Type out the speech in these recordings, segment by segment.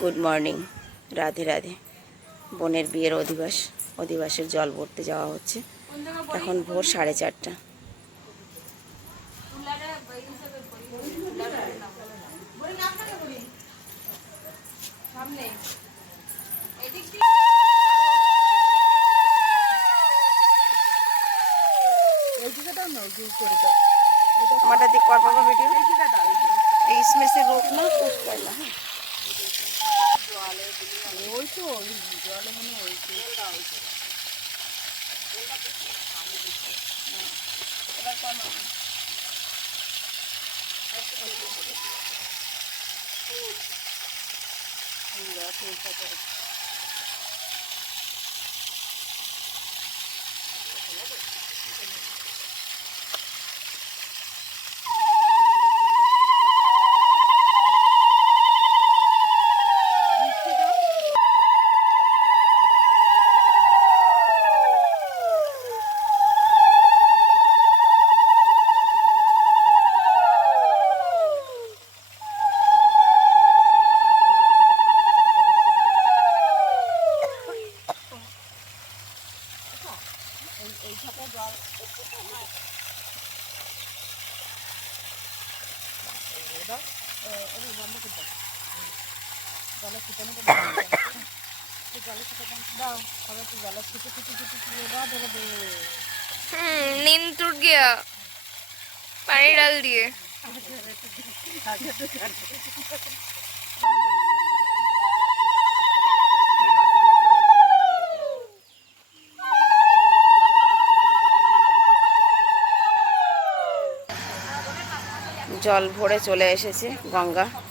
Good morning Radhe Radhe বোনের বিয়ের অধিবাস অধিবাসের জল ভরতে যাওয়া হচ্ছে এখন ভোর সাড়ে চারটা हमारा देख कर पापा वीडियो इसमें से रोकना कुछ करना है ওই তো জলে মনে ওই এবার কমা তেলটা জল ভরে চলে এসেছে গঙ্গা ঘাট থেকে কূপ দিকে মুখ হবে কুলের মুখ কূপ হবে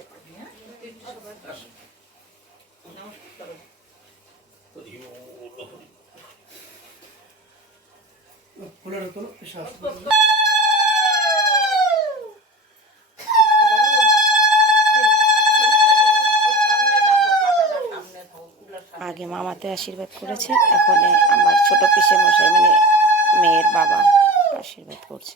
আগে মামাতে আশীর্বাদ করেছে এখন আমার ছোট পিসে মশাই মানে মেয়ের বাবা আশীর্বাদ করছে।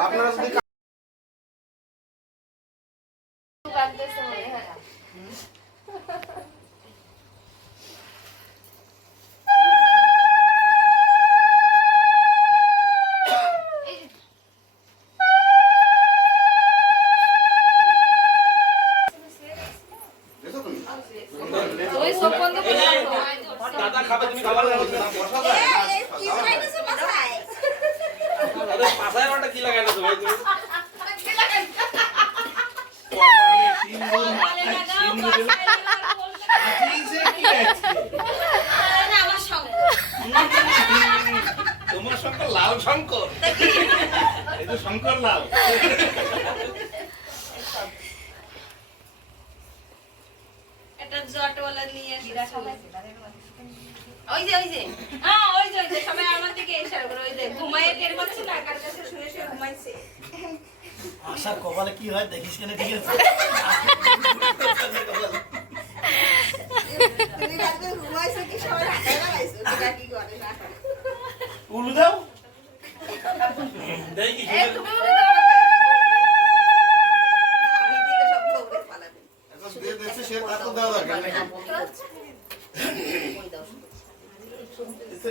আপনারা যদি এই শঙ্কর লাল একটা জটওয়ালা নিয়ে ওই যে ওই যে। হ্যাঁ ওই যে ওই যে সবাই আমার দিকে ইশারা করে ওই যে ঘুমাইয়ে টের পাচ্ছি না কার কাছে শুয়ে শুয়ে ঘুমাইছে। আশার কপালে কি হয় দেখিস কেন ঠিক আছে?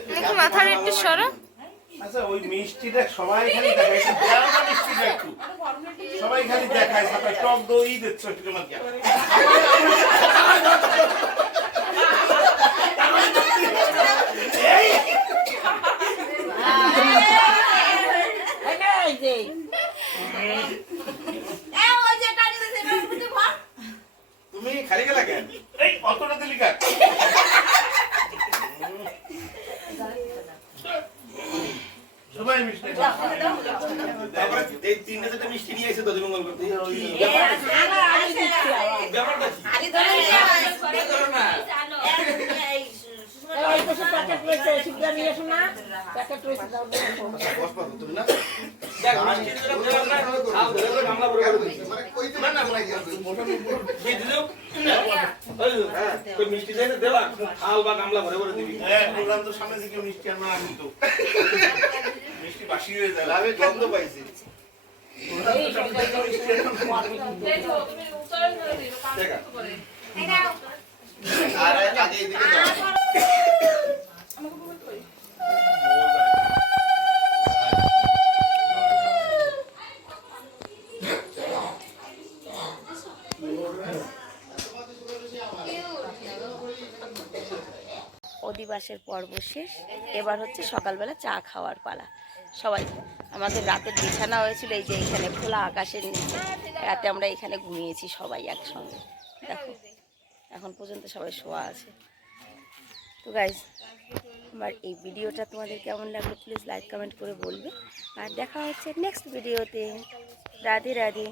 দেখি মাথার একটু সরো আচ্ছা ওই মিষ্টিটা সবাই খালি দেখায় মিষ্টিটা একটু। সবাই খালি দেখায় সাথে টক দই দিচ্ছ একটু তোমার তুমি খালি গেলা কেন? এই অতটা দিলি কাট সবাই মিষ্টি তারপরে এই তিনটে চারটে মিষ্টি নিয়ে এসে দধি মঙ্গল করতে ব্যাপারটা আরে মিষ্টি হ্যাঁ বা গামলা ভরে ভরে দিবি হ্যাঁ বললাম তো সামনে থেকে মিষ্টি আনবা আমি তো মিষ্টি বাসি হয়ে আমি গন্ধ পাইছি আর আগে এদিকে অধিবাসের পর্ব শেষ। এবার হচ্ছে সকালবেলা চা খাওয়ার পালা। সবাই। আমাদের রাতের বিছানা হয়েছিল, এই যে এখানে খোলা আকাশের নিচে। রাতে আমরা এখানে ঘুমিয়েছি সবাই একসঙ্গে। দেখো, এখন পর্যন্ত সবাই শোয়া আছে। তো গাইজ আমার এই ভিডিওটা তোমাদের কেমন লাগল প্লিজ লাইক কমেন্ট করে বলবে। আর দেখা হচ্ছে নেক্সট ভিডিওতে রাধে রাধে।